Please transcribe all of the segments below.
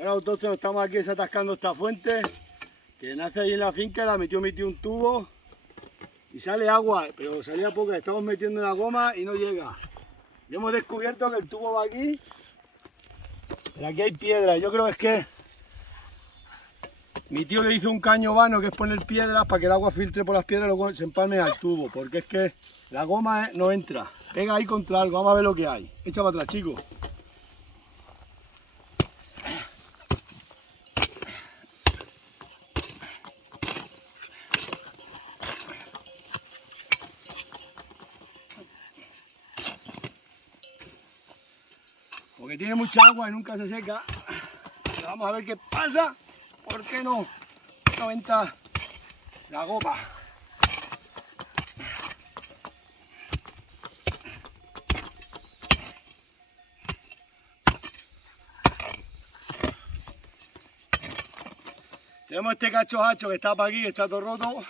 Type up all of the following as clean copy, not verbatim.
Bueno, entonces estamos aquí desatascando esta fuente que nace ahí en la finca. La metió mi tío un tubo y sale agua, pero salía poca. Estamos metiendo en la goma y no llega. Y hemos descubierto que el tubo va aquí, pero aquí hay piedra. Yo creo que es que mi tío le hizo un caño vano, que es poner piedras para que el agua filtre por las piedras y luego se empalme al tubo, porque es que la goma no entra. Pega ahí contra algo, vamos a ver lo que hay. Echa para atrás, chicos. Porque tiene mucha agua y nunca se seca. Pero vamos a ver qué pasa. ¿Por qué no entra la goma? Tenemos este cacho hacho que está para aquí, que está todo roto.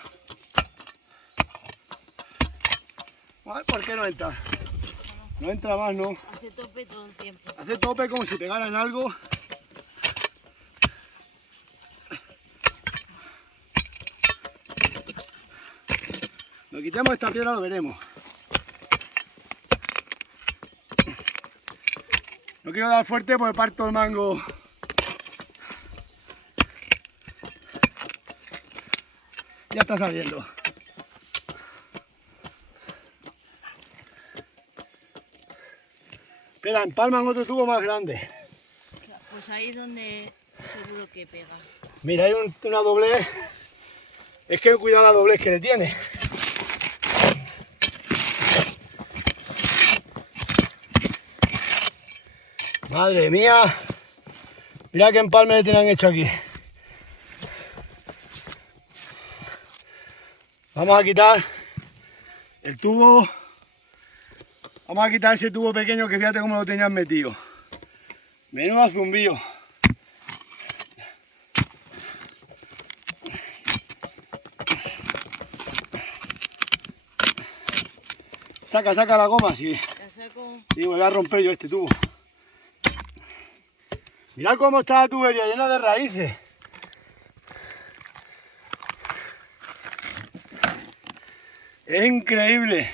A ver por qué no entra. No entra más, ¿no? Hace tope todo el tiempo. Hace tope como si pegara en algo. Lo quitemos esta piedra, lo veremos. No quiero dar fuerte porque parto el mango. Ya está saliendo. Espera, empalman otro tubo más grande. Pues ahí es donde seguro que pega. Mira, hay una doblez. Es que cuidado la doblez que le tiene. Madre mía. Mira qué empalme le tienen hecho aquí. Vamos a quitar el tubo. Vamos a quitar ese tubo pequeño que fíjate cómo lo tenían metido. Menudo zumbío. Saca la goma, sí. La saco. Sí, voy a romper yo este tubo. Mirad cómo está la tubería llena de raíces. Es increíble.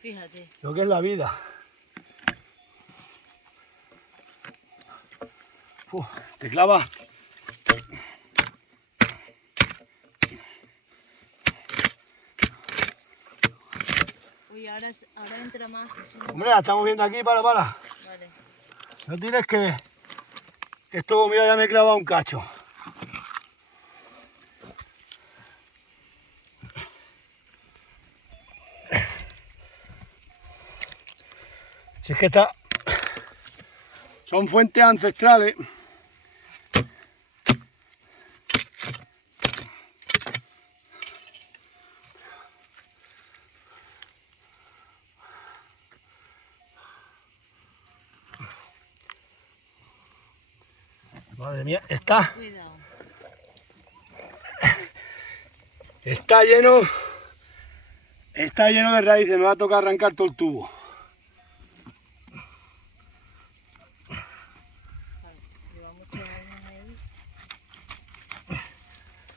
Fíjate. Lo que es la vida. Te clava. Uy, ahora entra más. Hombre, la estamos viendo aquí, para. Vale. No tienes que esto, mira, ya me he clavado un cacho. Si es que son fuentes ancestrales. Madre mía, Cuidado. está lleno de raíces, me va a tocar arrancar todo el tubo.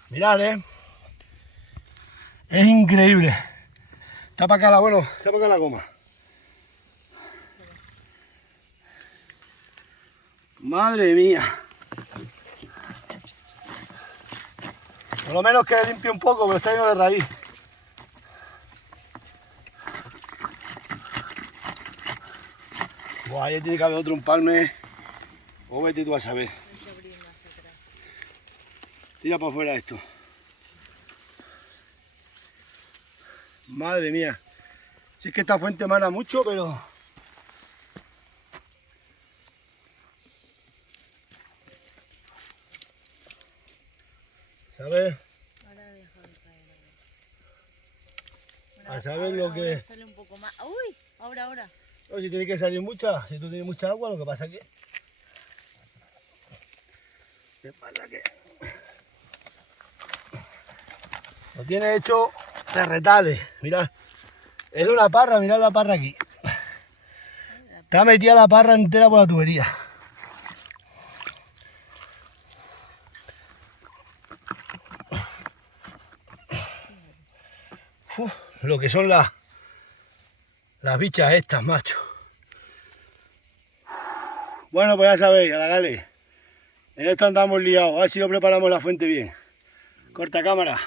Mirad, es increíble. Está para acá está para acá la goma. Madre mía. Por lo menos que limpie un poco, pero está lleno de raíz. Buah, ahí tiene que haber otro empalme. O vete tú a saber. Tira para afuera esto. Madre mía. Si es que esta fuente emana mucho, pero... ¿Sabes? Ahora deja de caer. A saber lo que... Sale un poco más. Uy, ahora. No, si tiene que salir mucha, si tú tienes mucha agua, lo que pasa es que... ¿Qué pasa que...? Lo tiene hecho terretales, mirad. Es de una parra, mirad la parra aquí. Está metida la parra entera por la tubería. lo que son las bichas estas, macho. Bueno, pues ya sabéis, a la gale. En esto andamos liados, a ver si lo preparamos la fuente bien. Corta cámara.